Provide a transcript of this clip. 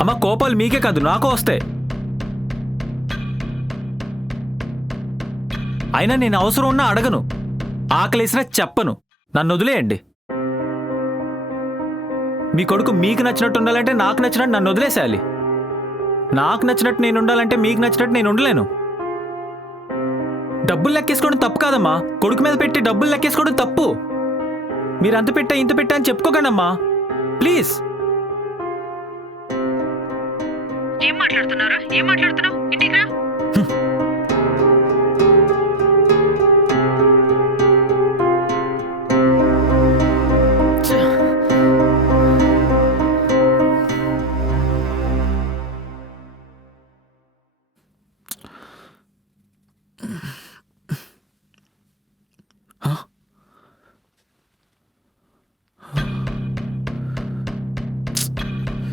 అమ్మ కోపాలు మీకే కాదు నాకు వస్తాయి. అయినా నేను అవసరం ఉన్నా అడగను, ఆకలేసినా చెప్పను. నన్ను వదిలేయండి. మీ కొడుకు మీకు నచ్చినట్టు ఉండాలంటే నాకు నచ్చినట్టు నన్ను వదిలేసేయాలి. నాకు నచ్చినట్టు నేను ఉండాలంటే మీకు నచ్చినట్టు నేను ఉండలేను. డబ్బులు లెక్కేసుకోవడం తప్పు కాదమ్మా. కొడుకు మీద పెట్టి డబ్బులు లెక్కేసుకోవడం తప్పు. మీరు అంత పెట్టా ఇంత పెట్టా అని చెప్పుకోకండమ్మా ప్లీజ్. ఏం మాట్లాడుతున్నావు? ఇంటికి రా.